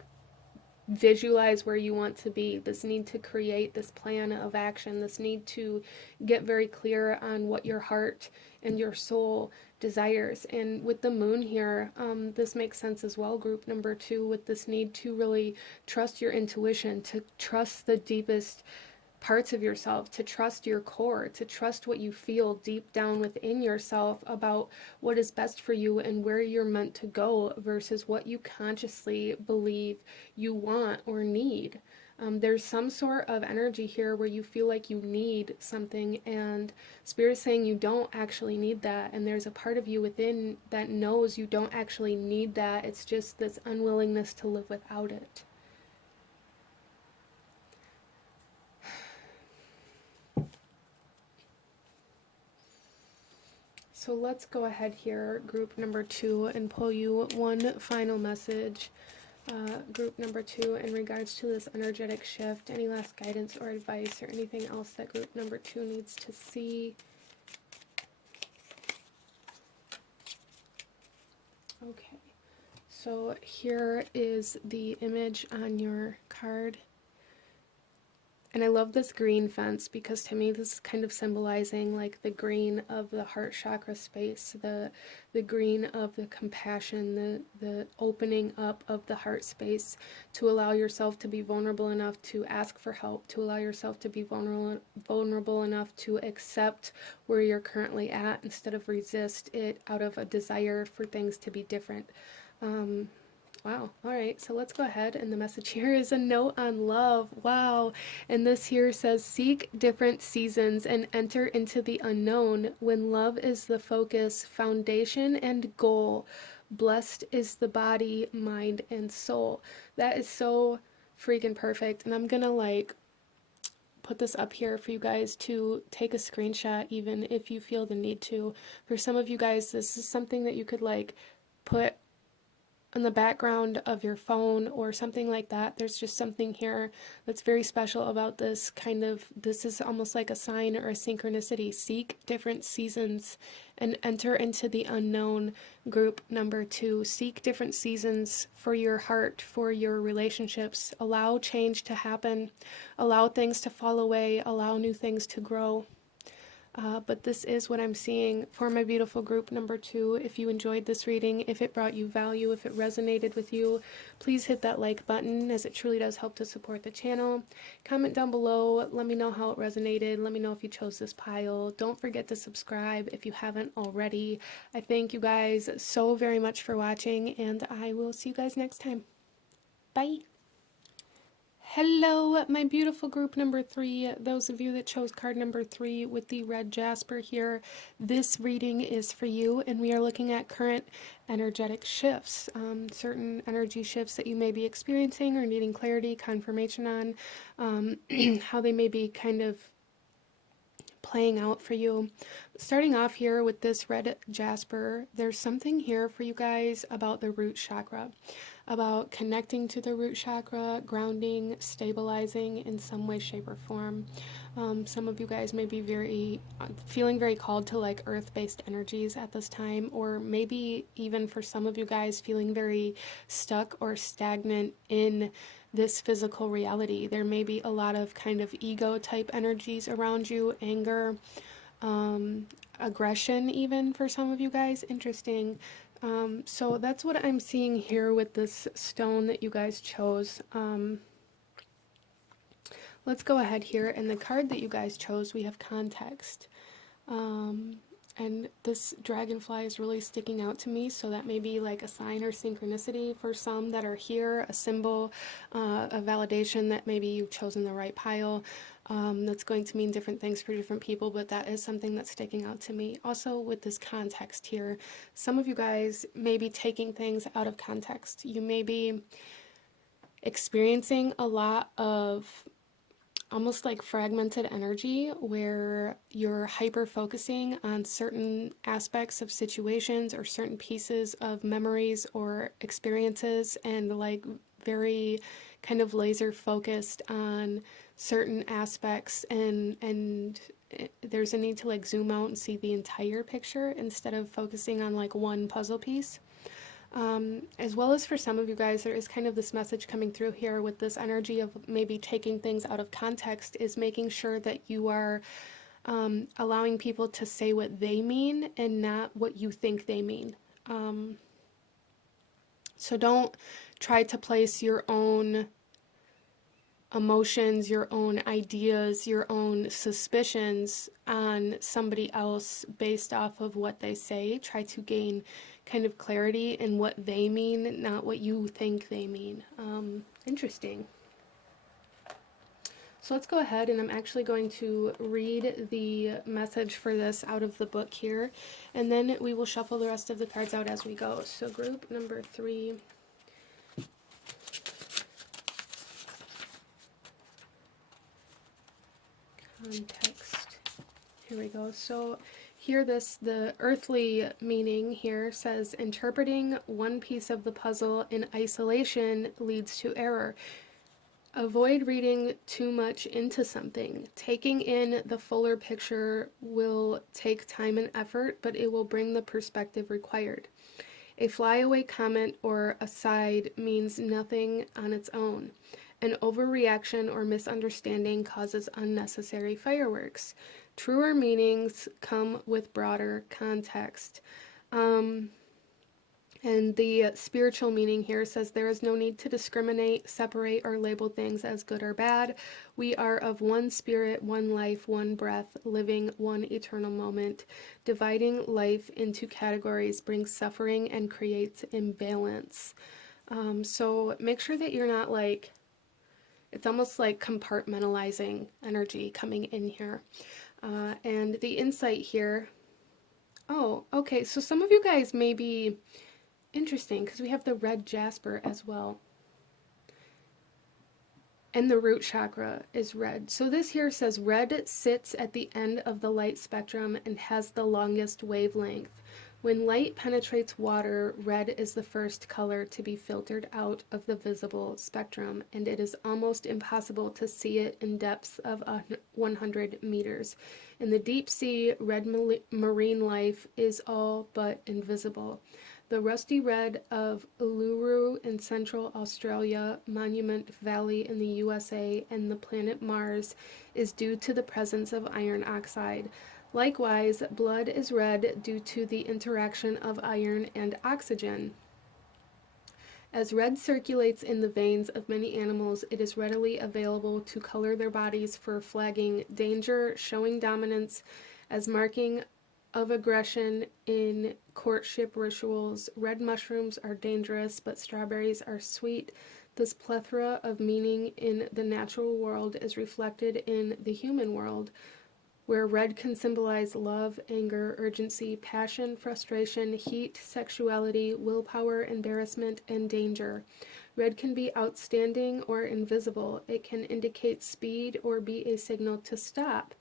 visualize where you want to be, this need to create this plan of action, this need to get very clear on what your heart and your soul desires. And with the moon here, this makes sense as well, group number 2, with this need to really trust your intuition, to trust the deepest parts of yourself, to trust your core, to trust what you feel deep down within yourself about what is best for you and where you're meant to go versus what you consciously believe you want or need. There's some sort of energy here where you feel like you need something, and Spirit is saying you don't actually need that, and there's a part of you within that knows you don't actually need that. It's just this unwillingness to live without it. So let's go ahead here, group number 2, and pull you one final message. Group number 2, in regards to this energetic shift, any last guidance or advice or anything else that group number 2 needs to see. Okay, so here is the image on your card. And I love this green fence because to me this is kind of symbolizing like the green of the heart chakra space, the green of the compassion, the opening up of the heart space to allow yourself to be vulnerable enough to ask for help, to allow yourself to be vulnerable enough to accept where you're currently at instead of resist it out of a desire for things to be different. Wow. All right. So let's go ahead. And the message here is a note on love. Wow. And this here says, seek different seasons and enter into the unknown when love is the focus, foundation, and goal. Blessed is the body, mind, and soul. That is so freaking perfect. And I'm going to like put this up here for you guys to take a screenshot, even if you feel the need to. For some of you guys, this is something that you could like put in the background of your phone or something like that. There's just something here that's very special about this kind of, this is almost like a sign or a synchronicity. Seek different seasons and enter into the unknown, group number 2. Seek different seasons for your heart, for your relationships. Allow change to happen. Allow things to fall away. Allow new things to grow. But this is what I'm seeing for my beautiful group number 2. If you enjoyed this reading, if it brought you value, if it resonated with you, please hit that like button, as it truly does help to support the channel. Comment down below, let me know how it resonated, let me know if you chose this pile. Don't forget to subscribe if you haven't already. I thank you guys so very much for watching, and I will see you guys next time. Bye! Hello, my beautiful group number 3. Those of you that chose card number 3 with the red jasper here, this reading is for you, and we are looking at current energetic shifts, certain energy shifts that you may be experiencing or needing clarity, confirmation on, how they may be kind of playing out for you. Starting off here with this red jasper, there's something here for you guys about the root chakra, about connecting to the root chakra, grounding, stabilizing in some way, shape, or form. Some of you guys may be feeling very called to like earth-based energies at this time, or maybe even for some of you guys feeling very stuck or stagnant in this physical reality. There may be a lot of kind of ego type energies around you, anger, aggression even for some of you guys. Interesting. So that's what I'm seeing here with this stone that you guys chose. Let's go ahead here, and the card that you guys chose, we have context. And this dragonfly is really sticking out to me, so that may be like a sign or synchronicity for some that are here, a symbol, a validation that maybe you've chosen the right pile. That's going to mean different things for different people, but that is something that's sticking out to me. Also, with this context here, some of you guys may be taking things out of context. You may be experiencing a lot of almost like fragmented energy where you're hyper focusing on certain aspects of situations or certain pieces of memories or experiences, and like very kind of laser focused on certain aspects, and there's a need to like zoom out and see the entire picture instead of focusing on like one puzzle piece. As well as for some of you guys, there is kind of this message coming through here with this energy of maybe taking things out of context, is making sure that you are allowing people to say what they mean and not what you think they mean. So don't try to place your own emotions, your own ideas, your own suspicions on somebody else based off of what they say. Try to gain kind of clarity in what they mean, not what you think they mean. Interesting. So let's go ahead, and I'm actually going to read the message for this out of the book here, and then we will shuffle the rest of the cards out as we go. So group number 3. Context. Here we go. So here the earthly meaning here says, interpreting one piece of the puzzle in isolation leads to error. Avoid reading too much into something. Taking in the fuller picture will take time and effort, but it will bring the perspective required. A flyaway comment or aside means nothing on its own. An overreaction or misunderstanding causes unnecessary fireworks. Truer meanings come with broader context. And the spiritual meaning here says, there is no need to discriminate, separate, or label things as good or bad. We are of one spirit, one life, one breath, living one eternal moment. Dividing life into categories brings suffering and creates imbalance. So make sure that you're not like, it's almost like compartmentalizing energy coming in here. And the insight here, oh, okay, so some of you guys may be interesting because we have the red jasper as well. And the root chakra is red. So this here says red sits at the end of the light spectrum and has the longest wavelength. When light penetrates water, red is the first color to be filtered out of the visible spectrum, and it is almost impossible to see it in depths of 100 meters. In the deep sea, red marine life is all but invisible. The rusty red of Uluru in central Australia, Monument Valley in the USA, and the planet Mars is due to the presence of iron oxide. Likewise, blood is red due to the interaction of iron and oxygen. As red circulates in the veins of many animals, it is readily available to color their bodies for flagging danger, showing dominance, as marking of aggression in courtship rituals. Red mushrooms are dangerous, but strawberries are sweet. This plethora of meaning in the natural world is reflected in the human world, where red can symbolize love, anger, urgency, passion, frustration, heat, sexuality, willpower, embarrassment, and danger. Red can be outstanding or invisible. It can indicate speed or be a signal to stop.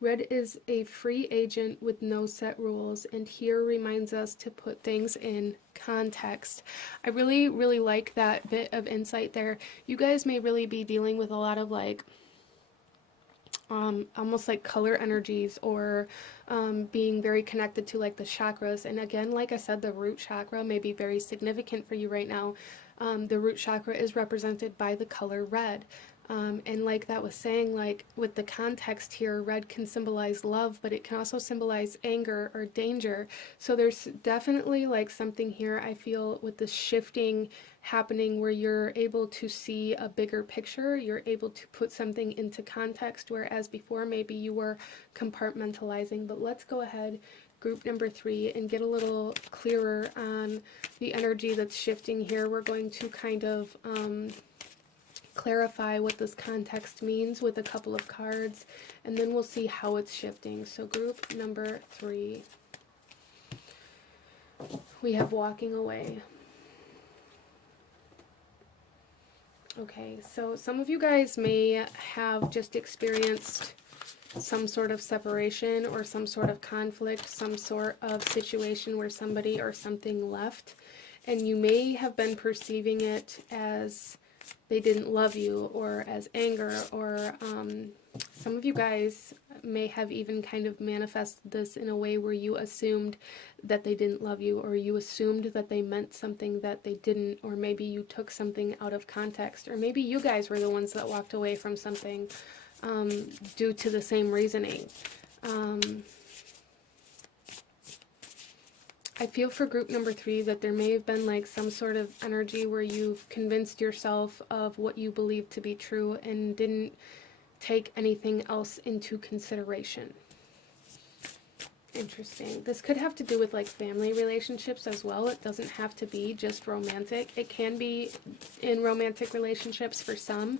Red is a free agent with no set rules, and here reminds us to put things in context. I really, really like that bit of insight there. You guys may really be dealing with a lot of like almost like color energies, or being very connected to like the chakras. And again, like I said, the root chakra may be very significant for you right now. The root chakra is represented by the color red. And like that was saying, like with the context here, red can symbolize love, but it can also symbolize anger or danger. So there's definitely like something here, I feel, with this shifting happening where you're able to see a bigger picture. You're able to put something into context, whereas before maybe you were compartmentalizing. But let's go ahead, group number 3, and get a little clearer on the energy that's shifting here. We're going to kind of clarify what this context means with a couple of cards, and then we'll see how it's shifting. So group number 3, we have walking away. Okay, so some of you guys may have just experienced some sort of separation or some sort of conflict, some sort of situation where somebody or something left, and you may have been perceiving it as they didn't love you, or as anger, or some of you guys may have even kind of manifested this in a way where you assumed that they didn't love you, or you assumed that they meant something that they didn't, or maybe you took something out of context, or maybe you guys were the ones that walked away from something due to the same reasoning. I feel for group number 3 that there may have been like some sort of energy where you've convinced yourself of what you believe to be true and didn't take anything else into consideration. Interesting. This could have to do with like family relationships as well. It doesn't have to be just romantic. It can be in romantic relationships for some,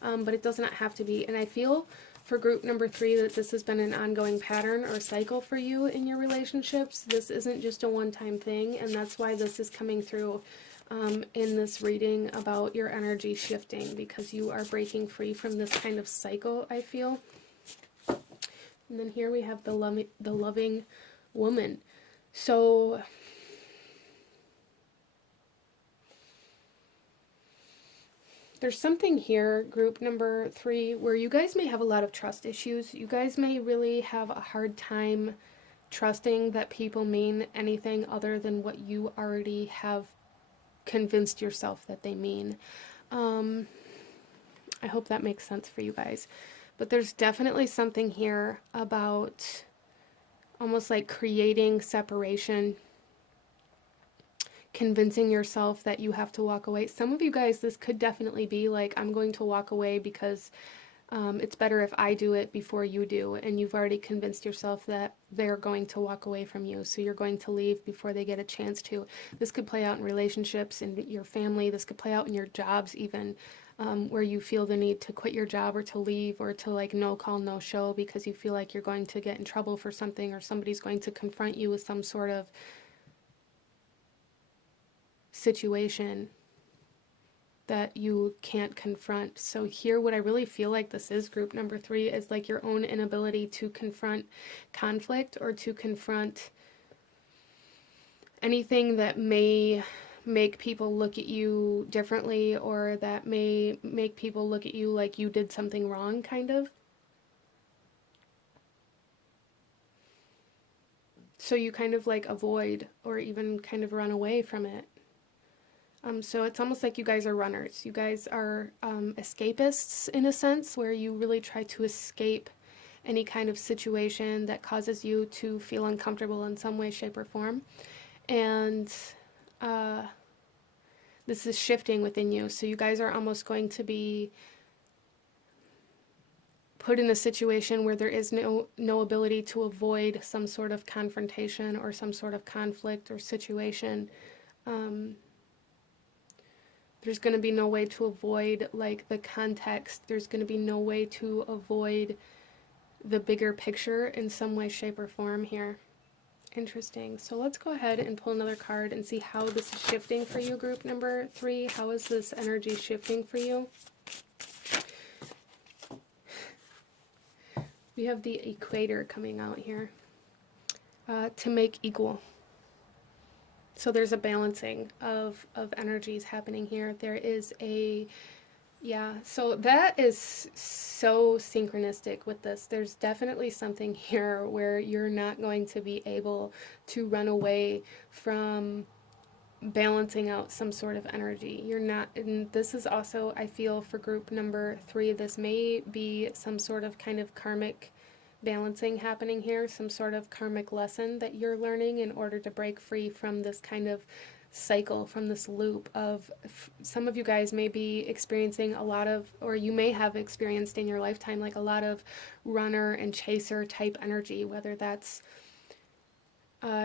but it does not have to be. And I feel for group number 3 that this has been an ongoing pattern or cycle for you in your relationships. This isn't just a one-time thing, and that's why this is coming through in this reading about your energy shifting, because you are breaking free from this kind of cycle, I feel. And then here we have the loving woman. So there's something here, group number 3, where you guys may have a lot of trust issues. You guys may really have a hard time trusting that people mean anything other than what you already have convinced yourself that they mean. I hope that makes sense for you guys. But there's definitely something here about almost like creating separation, convincing yourself that you have to walk away. Some of you guys, this could definitely be like, I'm going to walk away because it's better if I do it before you do, and you've already convinced yourself that they're going to walk away from you, so you're going to leave before they get a chance to. This could play out in relationships, in your family. This could play out in your jobs even, where you feel the need to quit your job or to leave or to like no call, no show because you feel like you're going to get in trouble for something, or somebody's going to confront you with some sort of situation that you can't confront. So here, what I really feel like this is, group number 3, is like your own inability to confront conflict or to confront anything that may make people look at you differently, or that may make people look at you like you did something wrong, kind of. So you kind of like avoid or even kind of run away from it. So it's almost like you guys are runners. You guys are escapists in a sense, where you really try to escape any kind of situation that causes you to feel uncomfortable in some way, shape, or form. And this is shifting within you. So you guys are almost going to be put in a situation where there is no ability to avoid some sort of confrontation or some sort of conflict or situation. There's going to be no way to avoid like the context. There's going to be no way to avoid the bigger picture in some way, shape, or form here. Interesting. So let's go ahead and pull another card and see how this is shifting for you, group number 3. How is this energy shifting for you? We have the equator coming out here. To make equal. So there's a balancing of energies happening here. There is a, yeah, so that is so synchronistic with this. There's definitely something here where you're not going to be able to run away from balancing out some sort of energy. You're not, and this is also, I feel, for group number 3, this may be some sort of kind of karmic balancing happening here, some sort of karmic lesson that you're learning in order to break free from this kind of cycle, from this loop of, some of you guys may be experiencing a lot of, or you may have experienced in your lifetime, like a lot of runner and chaser type energy, whether that's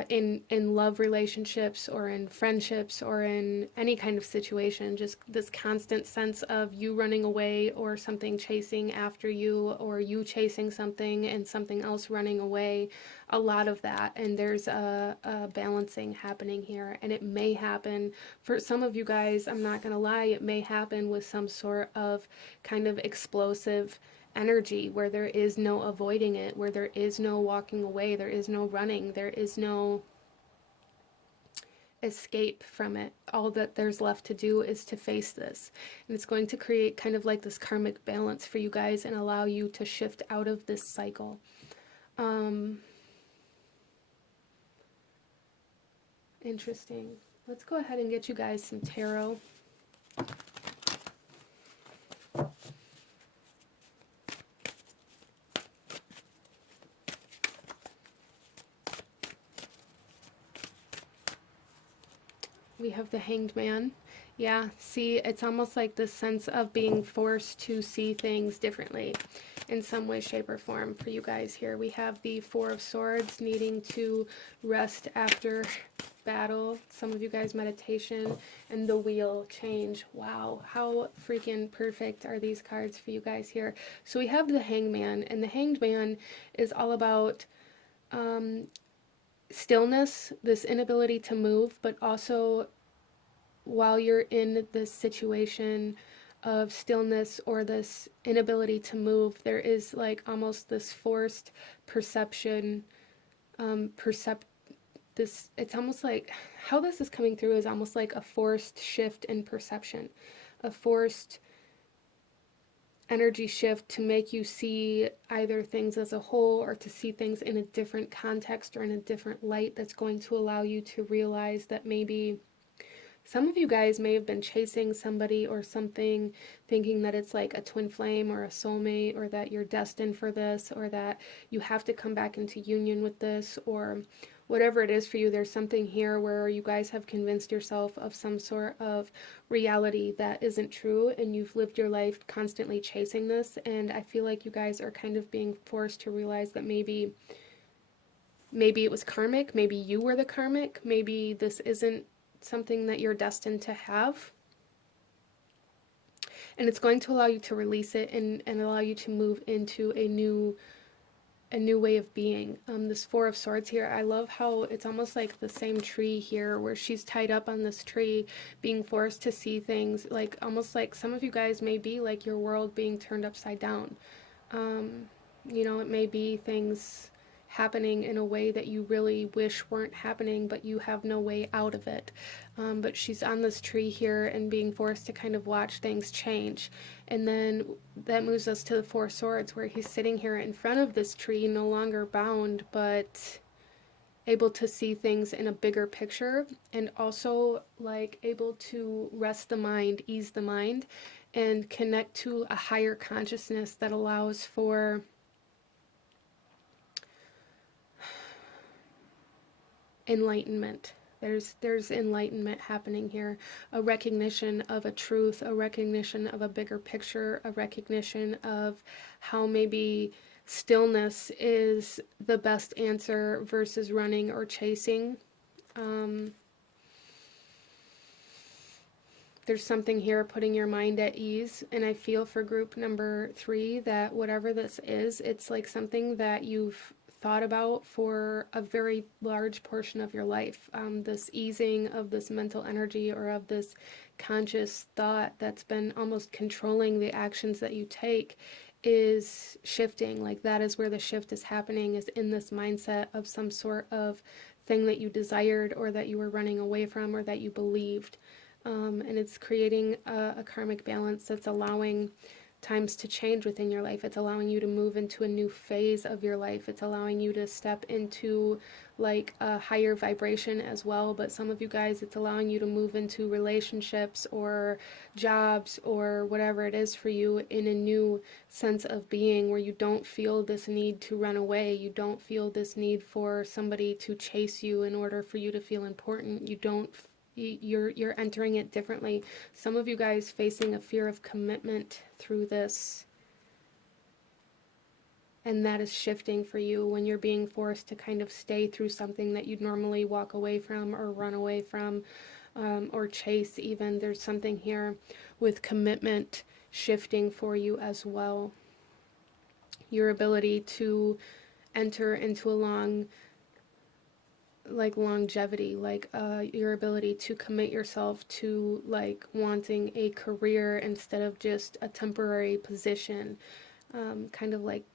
in love relationships or in friendships or in any kind of situation, just this constant sense of you running away or something chasing after you, or you chasing something and something else running away, a lot of that. And there's a balancing happening here, and it may happen for some of you guys, I'm not gonna lie, it may happen with some sort of kind of explosive energy where there is no avoiding it, where there is no walking away, there is no running, there is no escape from it. All that there's left to do is to face this. And it's going to create kind of like this karmic balance for you guys and allow you to shift out of this cycle. Interesting. Let's go ahead and get you guys some tarot. We have the Hanged Man. Yeah, see, it's almost like this sense of being forced to see things differently in some way, shape, or form for you guys here. We have the Four of Swords, needing to rest after battle. Some of you guys meditation, and the Wheel, change. Wow, how freaking perfect are these cards for you guys here. So we have the Hangman, and the Hanged Man is all about stillness, this inability to move, but also while you're in this situation of stillness or this inability to move, there is like almost this forced perception, this, it's almost like how this is coming through is almost like a forced shift in perception, a forced energy shift to make you see either things as a whole or to see things in a different context or in a different light, that's going to allow you to realize that maybe some of you guys may have been chasing somebody or something, thinking that it's like a twin flame or a soulmate, or that you're destined for this, or that you have to come back into union with this, or whatever it is for you. There's something here where you guys have convinced yourself of some sort of reality that isn't true, and you've lived your life constantly chasing this. And I feel like you guys are kind of being forced to realize that maybe it was karmic, maybe you were the karmic, maybe this isn't something that you're destined to have. And it's going to allow you to release it and allow you to move into a new way of being. This Four of Swords here, I love how it's almost like the same tree here, where she's tied up on this tree, being forced to see things, like almost like some of you guys may be like your world being turned upside down. You know, it may be things happening in a way that you really wish weren't happening, but you have no way out of it. But she's on this tree here and being forced to kind of watch things change. And then that moves us to the Four Swords, where he's sitting here in front of this tree, no longer bound, but able to see things in a bigger picture, and also like able to rest the mind, ease the mind, and connect to a higher consciousness that allows for enlightenment. There's enlightenment happening here, a recognition of a truth, a recognition of a bigger picture, a recognition of how maybe stillness is the best answer versus running or chasing. There's something here putting your mind at ease, and I feel for group number 3 that whatever this is, it's like something that you've thought about for a very large portion of your life. This easing of this mental energy, or of this conscious thought that's been almost controlling the actions that you take, is shifting. Like that is where the shift is happening, is in this mindset of some sort of thing that you desired, or that you were running away from, or that you believed. And it's creating a karmic balance that's allowing times to change within your life. It's allowing you to move into a new phase of your life. It's allowing you to step into like a higher vibration as well, but some of you guys, it's allowing you to move into relationships or jobs or whatever it is for you in a new sense of being, where you don't feel this need to run away. You don't feel this need for somebody to chase you in order for you to feel important. You're entering it differently. Some of you guys facing a fear of commitment through this, and that is shifting for you when you're being forced to kind of stay through something that you'd normally walk away from or run away from, or chase even. There's something here with commitment shifting for you as well. Your ability to enter into a longevity, your ability to commit yourself to like wanting a career instead of just a temporary position, kind of like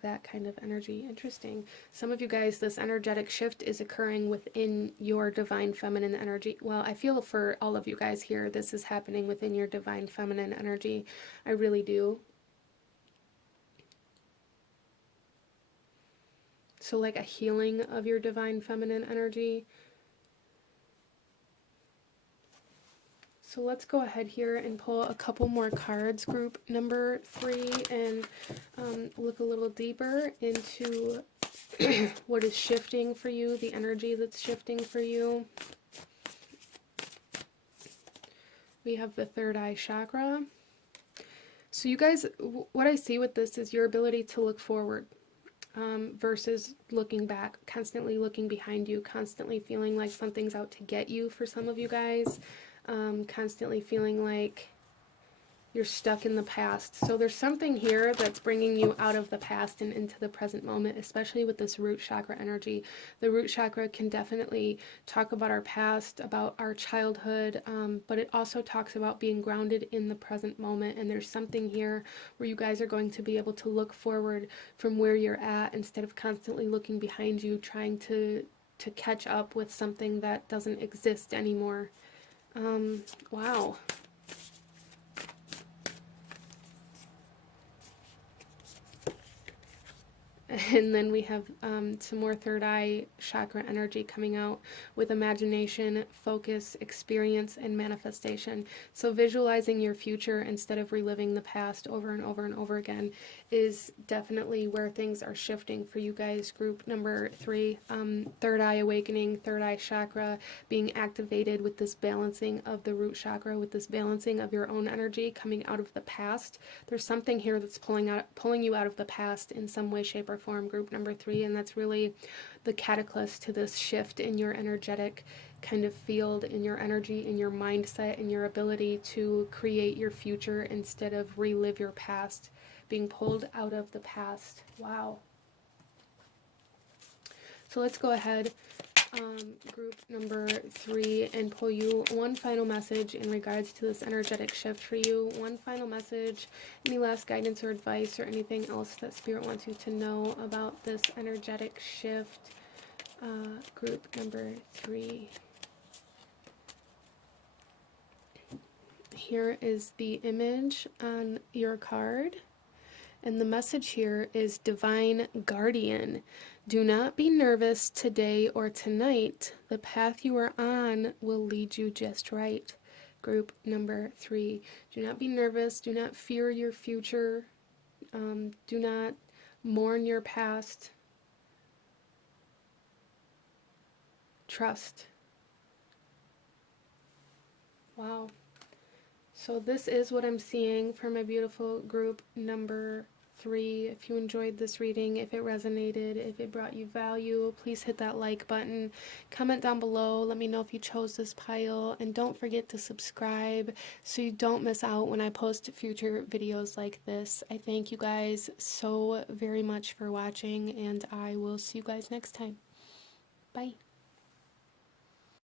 that kind of energy. Interesting. Some of you guys, this energetic shift is occurring within your divine feminine energy. Well, I feel for all of you guys here, this is happening within your divine feminine energy. I really do. So like a healing of your divine feminine energy. So let's go ahead here and pull a couple more cards, group number 3, and look a little deeper into what is shifting for you, the energy that's shifting for you. We have the third eye chakra. So you guys, what I see with this is your ability to look forward versus looking back, constantly looking behind you, constantly feeling like something's out to get you for some of you guys, constantly feeling like you're stuck in the past. So there's something here that's bringing you out of the past and into the present moment, especially with this root chakra energy. The root chakra can definitely talk about our past, about our childhood, but it also talks about being grounded in the present moment. And there's something here where you guys are going to be able to look forward from where you're at instead of constantly looking behind you, trying to catch up with something that doesn't exist anymore. Wow. And then we have some more third eye chakra energy coming out with imagination, focus, experience, and manifestation. So visualizing your future instead of reliving the past over and over and over again is definitely where things are shifting for you guys. Group number 3, third eye awakening, third eye chakra being activated with this balancing of the root chakra, with this balancing of your own energy coming out of the past. There's something here that's pulling you out of the past in some way, shape, or form, group number 3, and that's really the catalyst to this shift in your energetic kind of field, in your energy, in your mindset, in your ability to create your future instead of relive your past, being pulled out of the past. Wow. So let's go ahead, group number 3, and pull you one final message in regards to this energetic shift for you. One final message, any last guidance or advice or anything else that Spirit wants you to know about this energetic shift. Group number 3. Here is the image on your card. And the message here is Divine Guardian. Do not be nervous today or tonight. The path you are on will lead you just right. Group number 3. Do not be nervous. Do not fear your future. Do not mourn your past. Trust. Wow. So this is what I'm seeing for my beautiful group number 3. If you enjoyed this reading, if it resonated, if it brought you value, please hit that like button. Comment down below. Let me know if you chose this pile. And don't forget to subscribe so you don't miss out when I post future videos like this. I thank you guys so very much for watching, and I will see you guys next time. Bye.